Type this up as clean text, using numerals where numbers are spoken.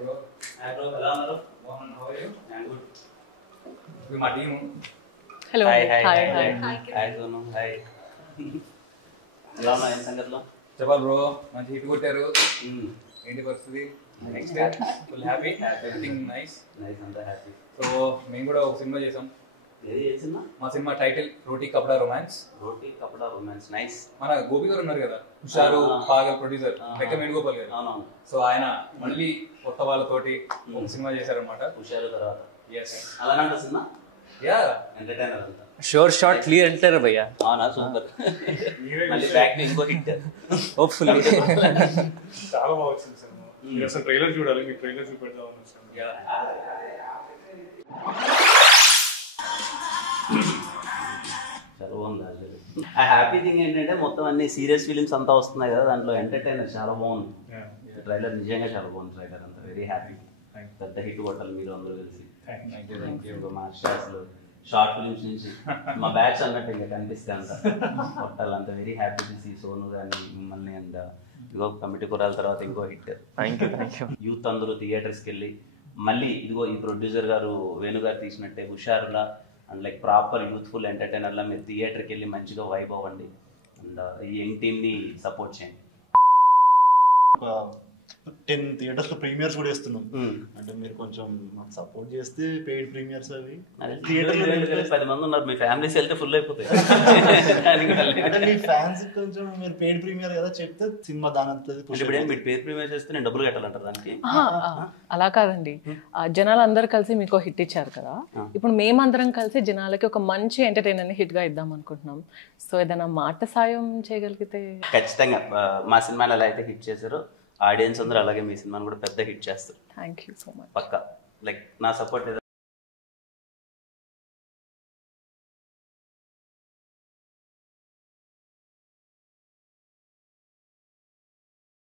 bro. Hi bro, ఎలా ఉన్నారు? Mohan, how are you? I'm good. ఇది మా team. Hello Hi, hi, hi hi, hi hi. Hi Sonu, hi. ఎలా ఉన్నా ఏం సంగతిలో? చెప్పాలి బ్రో, మంచి హిట్ కొట్టారు. Hmm. ఏంటి పరిస్థితి? Next full happy, everything nice. Nice, అంతా హ్యాపీ. సో మేము కూడా ఒక సినిమా చేసాం. ఏది ఏ సినిమా? మా సినిమా టైటిల్ రోటీ కపడా రొమాన్స్. రోటీ కపడా రొమాన్స్. నైస్. మన గోపి గారు ఉన్నారు కదా, హుషారు పాగల్ ప్రొడ్యూసర్, లెక్క వేణుగోపాల్ గారు. అవునవును. సో ఆయన మళ్ళీ కొత్త వాళ్ళతోటి ఒక సినిమా చేశారనమాట. హుషారు తర్వాత. ఎస్, అలానంట సినిమా? యా, ఎంటర్టైనర్ అంతా. श्योर शॉट क्लियर एंटर भैया అవునా, సూపర్. మళ్ళీ బ్యాక్ ని ఇంకో హిట్. होपफुली చాలా బాగా వచ్చింది సినిమా. మీరు అసలు ట్రైలర్ చూడాలి, మీకు ట్రైలర్ చూపెడదాం వచ్చాను. చాలా బాగుంది యాక్చువల్లీ. ఆ హ్యాపీ థింగ్ ఏంటంటే మొత్తం అన్ని సీరియస్ ఫిలిమ్స్ అంతా వస్తున్నాయి కదా, దాంట్లో ఎంటర్టైనర్ చాలా బాగుంది. ట్రైలర్ నిజంగా చాలా బాగుంది. ట్రైలర్ అంతా వెరీ హ్యాపీ. పెద్ద హిట్ కొట్టాలి మీరు అందరూ కలిసి. మా అసలు షార్ట్ ఫిలిమ్స్ నుంచి మా బ్యాచ్ అన్నట్టు ఇంకా కనిపిస్తే అంత కొట్టాలి. అంత very happy to see Sonu కానీ మిమ్మల్ని. అండ్ ఇదిగో కమిటీ కురాల తర్వాత ఇంకో హిట్. थैंक यू యూత్ అందరూ థియేటర్స్కి వెళ్ళి మళ్ళీ ఇదిగో ఈ ప్రొడ్యూసర్ గారు వేణు గారు తీసినట్టే హుషారులా అండ్ లైక్ ప్రాపర్ యూత్ఫుల్ ఎంటర్టైనర్లా మీరు థియేటర్కి వెళ్ళి మంచిగా వైబ్ అవ్వండి. అండ్ ఈ యంగ్ టీమ్ని సపోర్ట్ చేయండి. ఒక 10 థియేటర్స్ లో ప్రీమియర్స్ కూడా ఇస్తున్నాం. అంటే మీరు కొంచెం మాకు సపోర్ట్ చేస్తే పెయిడ్ ప్రీమియర్స్ అవి థియేటర్ 10 మంది ఉన్నారు, మీ ఫ్యామిలీస్ వెళ్తే ఫుల్ అయిపోతాయి. అంటే మీ ఫ్యాన్స్ కొంచెం మీరు పెయిడ్ ప్రీమియర్ కదా చెప్తే సినిమా దాని ఇప్పుడు మీరు పేరు ప్రీమియర్ చేస్తే నేను డబ్బులు కట్టాలంటారు దానికి? అలా కాదండి, జనాలు అందరు కలిసి మీకు హిట్ ఇచ్చారు కదా, ఇప్పుడు మేమందరం కలిసి జనాలకి ఒక మంచి ఎంటర్టైనర్ హిట్ గా ఇద్దాం అనుకుంటున్నాం. సో ఏదైనా మాట సాయం చేయగలిగితే. ఖచ్చితంగా మా సినిమాని ఎలా అయితే హిట్ చేశారో ఆడియన్స్ అందరూ అలాగే మీ సినిమాని కూడా పెద్ద హిట్ చేస్తారు. Thank you so much. పక్కా. లైక్ నా సపోర్ట్